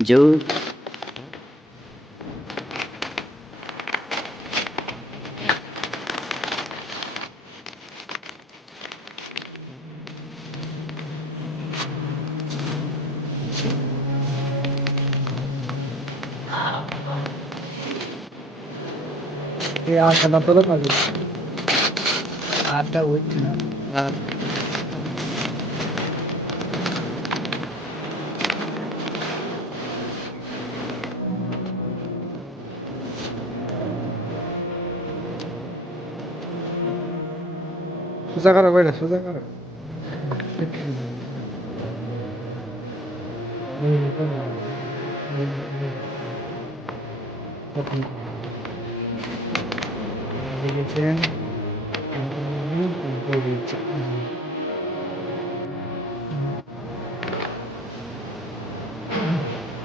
जो এই আটটা তো পাবি আটটা উঠছে না সোজা করো ভাই সোজা করো দেখেছেন